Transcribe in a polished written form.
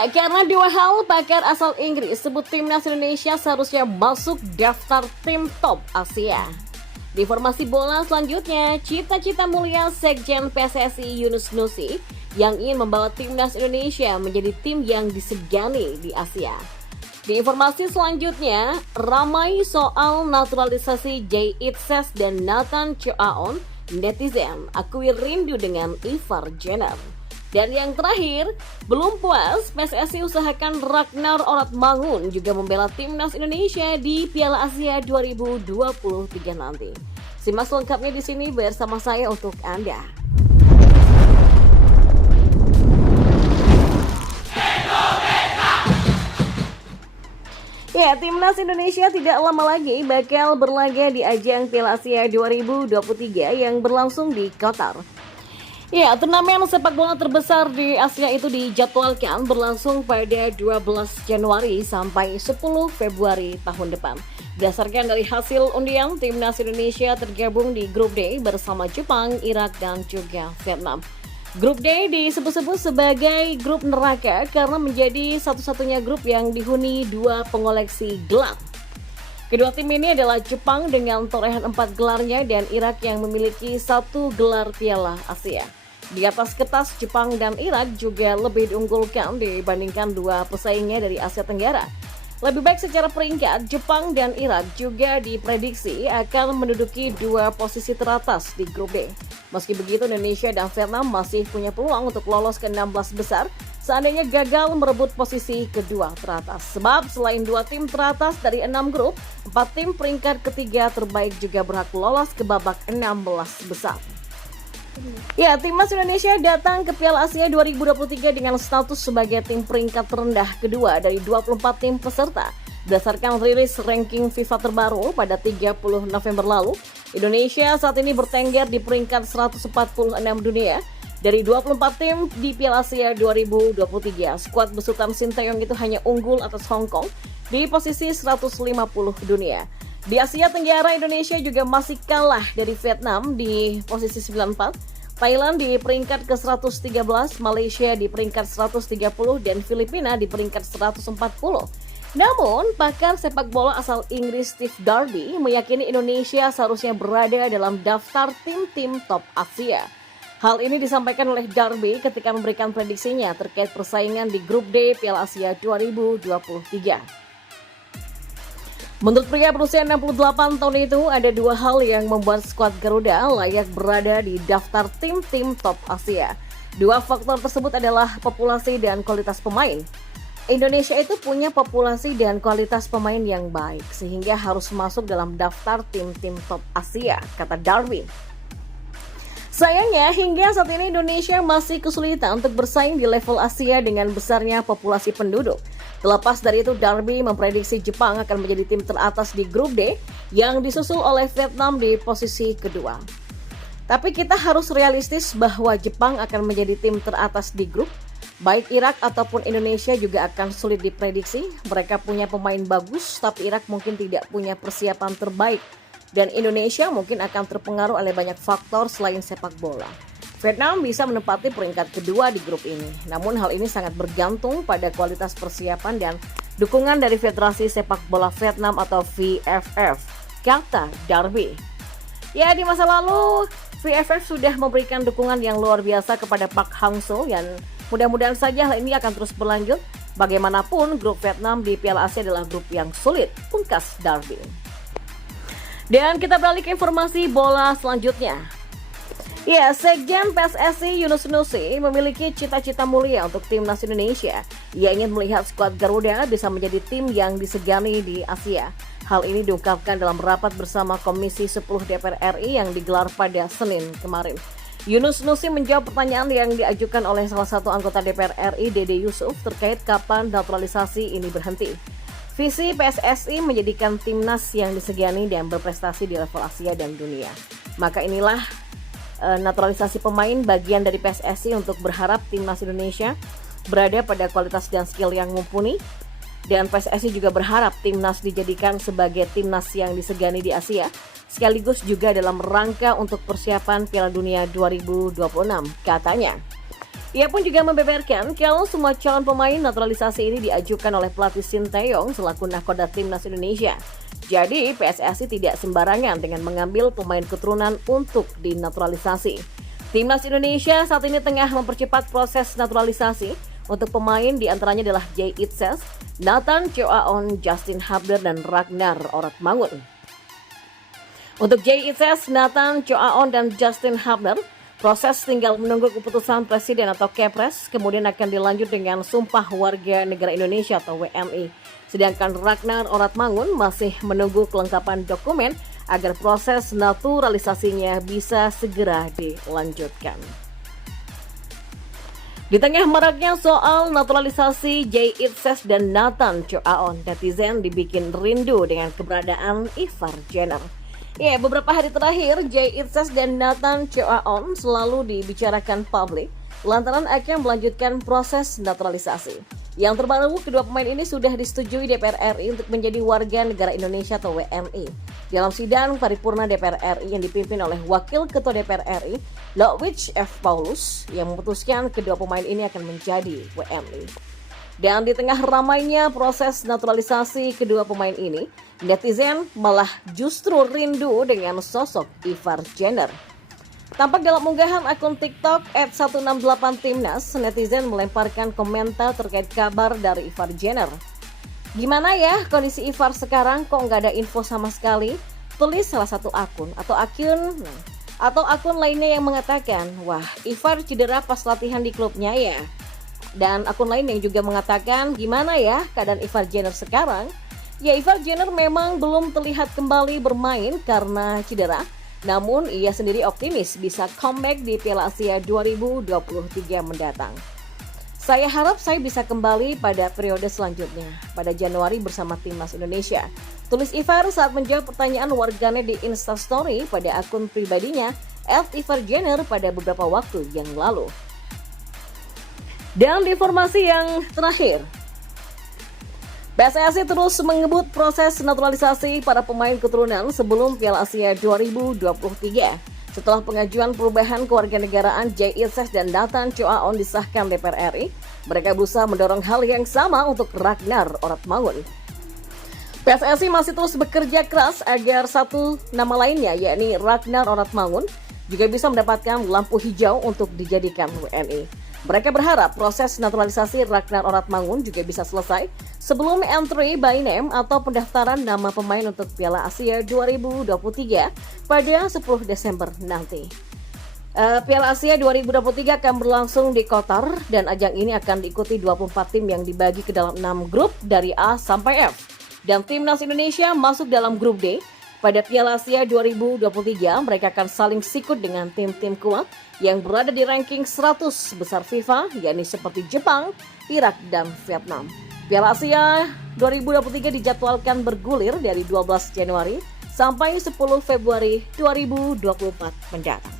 Ya, karena dua hal, pakar asal Inggris sebut timnas Indonesia seharusnya masuk daftar tim top Asia. Di informasi bola selanjutnya, cita-cita mulia Sekjen PSSI Yunus Nusi yang ingin membawa timnas Indonesia menjadi tim yang disegani di Asia. Di informasi selanjutnya, ramai soal naturalisasi Jay Itses dan Nathan Choaon, netizen akui rindu dengan Ivar Jenner. Dan yang terakhir, belum puas, PSSI usahakan Ragnar Oratmangun juga membela timnas Indonesia di Piala Asia 2023 nanti. Simak selengkapnya di sini bersama saya untuk Anda. Ya, timnas Indonesia tidak lama lagi bakal berlaga di ajang Piala Asia 2023 yang berlangsung di Qatar. Ya, turnamen sepak bola terbesar di Asia itu dijadwalkan berlangsung pada 12 Januari sampai 10 Februari tahun depan. Berdasarkan dari hasil undian, timnas Indonesia tergabung di grup D bersama Jepang, Irak, dan juga Vietnam. Grup D disebut-sebut sebagai grup neraka karena menjadi satu-satunya grup yang dihuni dua pengoleksi gelar. Kedua tim ini adalah Jepang dengan torehan 4 gelarnya dan Irak yang memiliki 1 gelar Piala Asia. Di atas kertas, Jepang dan Irak juga lebih diunggulkan dibandingkan dua pesaingnya dari Asia Tenggara. Lebih baik secara peringkat, Jepang dan Irak juga diprediksi akan menduduki dua posisi teratas di grup D. Meski begitu, Indonesia dan Vietnam masih punya peluang untuk lolos ke 16 besar seandainya gagal merebut posisi kedua teratas. Sebab selain dua tim teratas dari 6 grup, 4 tim peringkat ketiga terbaik juga berhak lolos ke babak 16 besar. Ya, timnas Indonesia datang ke Piala Asia 2023 dengan status sebagai tim peringkat terendah kedua dari 24 tim peserta. Berdasarkan rilis ranking FIFA terbaru pada 30 November lalu, Indonesia saat ini bertengger di peringkat 146 dunia. Dari 24 tim di Piala Asia 2023, skuad besutan Sinteyong itu hanya unggul atas Hong Kong di posisi 150 dunia. Di Asia Tenggara, Indonesia juga masih kalah dari Vietnam di posisi 94, Thailand di peringkat ke-113, Malaysia di peringkat 130, dan Filipina di peringkat 140. Namun, pakar sepak bola asal Inggris Steve Darby meyakini Indonesia seharusnya berada dalam daftar tim-tim top Asia. Hal ini disampaikan oleh Darby ketika memberikan prediksinya terkait persaingan di grup D Piala Asia 2023. Menurut pria berusia 68 tahun itu, ada dua hal yang membuat skuad Garuda layak berada di daftar tim-tim top Asia. Dua faktor tersebut adalah populasi dan kualitas pemain. Indonesia itu punya populasi dan kualitas pemain yang baik, sehingga harus masuk dalam daftar tim-tim top Asia, kata Darwin. Sayangnya, hingga saat ini Indonesia masih kesulitan untuk bersaing di level Asia dengan besarnya populasi penduduk. Terlepas dari itu, Darby memprediksi Jepang akan menjadi tim teratas di grup D yang disusul oleh Vietnam di posisi kedua. Tapi kita harus realistis bahwa Jepang akan menjadi tim teratas di grup. Baik Irak ataupun Indonesia juga akan sulit diprediksi. Mereka punya pemain bagus, tapi Irak mungkin tidak punya persiapan terbaik. Dan Indonesia mungkin akan terpengaruh oleh banyak faktor selain sepak bola. Vietnam bisa menempati peringkat kedua di grup ini. Namun hal ini sangat bergantung pada kualitas persiapan dan dukungan dari Federasi Sepak Bola Vietnam atau VFF, kata Darby. Ya, di masa lalu VFF sudah memberikan dukungan yang luar biasa kepada Park Hang-seo dan mudah-mudahan saja hal ini akan terus berlanjut. Bagaimanapun, grup Vietnam di Piala Asia adalah grup yang sulit, pungkas Darby. Dan kita beralih ke informasi bola selanjutnya. Ya, Sekjen PSSI Yunus Nusi memiliki cita-cita mulia untuk timnas Indonesia. Ia ingin melihat skuad Garuda bisa menjadi tim yang disegani di Asia. Hal ini diungkapkan dalam rapat bersama Komisi 10 DPR RI yang digelar pada Senin kemarin. Yunus Nusi menjawab pertanyaan yang diajukan oleh salah satu anggota DPR RI, Dede Yusuf, terkait kapan naturalisasi ini berhenti. Visi PSSI menjadikan timnas yang disegani dan berprestasi di level Asia dan dunia. Maka inilah naturalisasi pemain bagian dari PSSI untuk berharap timnas Indonesia berada pada kualitas dan skill yang mumpuni. Dan PSSI juga berharap timnas dijadikan sebagai timnas yang disegani di Asia, sekaligus juga dalam rangka untuk persiapan Piala Dunia 2026, katanya. Ia pun juga membeberkan kalau semua calon pemain naturalisasi ini diajukan oleh pelatih Sinteyong selaku nahkoda timnas Indonesia. Jadi PSSI tidak sembarangan dengan mengambil pemain keturunan untuk dinaturalisasi. Timnas Indonesia saat ini tengah mempercepat proses naturalisasi untuk pemain diantaranya adalah Jay Itzes, Nathan Choaon, Justin Hubner, dan Ragnar Oratmangun. Untuk Jay Itzes, Nathan Choaon, dan Justin Hubner, proses tinggal menunggu keputusan Presiden atau Kepres, kemudian akan dilanjut dengan Sumpah Warga Negara Indonesia atau WNI. Sedangkan Ragnar Oratmangun masih menunggu kelengkapan dokumen agar proses naturalisasinya bisa segera dilanjutkan. Di tengah maraknya soal naturalisasi Jay Itzes dan Nathan Choaon, netizen dibikin rindu dengan keberadaan Ivar Jenner. Ya, beberapa hari terakhir Jay Itzes dan Nathan Choaon selalu dibicarakan publik lantaran akan melanjutkan proses naturalisasi. Yang terbaru, kedua pemain ini sudah disetujui DPR RI untuk menjadi warga negara Indonesia atau WNI. Dalam sidang paripurna DPR RI yang dipimpin oleh Wakil Ketua DPR RI, Ludwig F. Paulus, yang memutuskan kedua pemain ini akan menjadi WNI. Dan di tengah ramainya proses naturalisasi kedua pemain ini, netizen malah justru rindu dengan sosok Ivar Jenner. Tampak dalam unggahan akun TikTok @168timnas, netizen melemparkan komentar terkait kabar dari Ivar Jenner. Gimana ya kondisi Ivar sekarang, kok nggak ada info sama sekali? Tulis salah satu akun atau akun lainnya yang mengatakan, wah Ivar cedera pas latihan di klubnya ya. Dan akun lain yang juga mengatakan, gimana ya keadaan Ivar Jenner sekarang? Ya, Ivar Jenner memang belum terlihat kembali bermain karena cedera. Namun, ia sendiri optimis bisa comeback di Piala Asia 2023 mendatang. Saya harap saya bisa kembali pada periode selanjutnya, pada Januari bersama Timnas Indonesia. Tulis Ivar saat menjawab pertanyaan warganet di Instastory pada akun pribadinya, @IvarJenner pada beberapa waktu yang lalu. Dan di informasi yang terakhir, PSSI terus mengebut proses naturalisasi para pemain keturunan sebelum Piala Asia 2023. Setelah pengajuan perubahan kewarganegaraan Jay Itzes dan Nathan Choaon disahkan DPR RI, mereka berusaha mendorong hal yang sama untuk Ragnar Oratmangun. PSSI masih terus bekerja keras agar satu nama lainnya, yakni Ragnar Oratmangun, juga bisa mendapatkan lampu hijau untuk dijadikan WNI. Mereka berharap proses naturalisasi Ragnar Oratmangun juga bisa selesai sebelum entry by name atau pendaftaran nama pemain untuk Piala Asia 2023 pada 10 Desember nanti. Piala Asia 2023 akan berlangsung di Qatar dan ajang ini akan diikuti 24 tim yang dibagi ke dalam 6 grup dari A sampai F. Dan Timnas Indonesia masuk dalam grup D. Pada Piala Asia 2023, mereka akan saling sikut dengan tim-tim kuat yang berada di ranking 100 besar FIFA, yakni seperti Jepang, Irak, dan Vietnam. Piala Asia 2023 dijadwalkan bergulir dari 12 Januari sampai 10 Februari 2024 mendatang.